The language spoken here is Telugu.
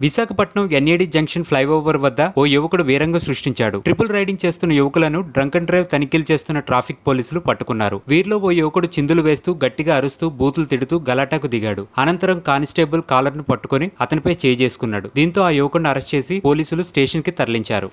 విశాఖపట్నం ఎన్ఏడి జంక్షన్ ఫ్లైఓవర్ వద్ద ఓ యువకుడు వీరంగం సృష్టించాడు. ట్రిపుల్ రైడింగ్ చేస్తున్న యువకులను డ్రంక్ అండ్ డ్రైవ్ తనిఖీలు చేస్తున్న ట్రాఫిక్ పోలీసులు పట్టుకున్నారు. వీరిలో ఓ యువకుడు చిందులు వేస్తూ గట్టిగా అరుస్తూ బూతులు తిడుతూ గలాటాకు దిగాడు. అనంతరం కానిస్టేబుల్ కాలర్ను పట్టుకుని అతనిపై చేసుకున్నాడు. దీంతో ఆ యువకుడిని అరెస్ట్ చేసి పోలీసులు స్టేషన్ కి తరలించారు.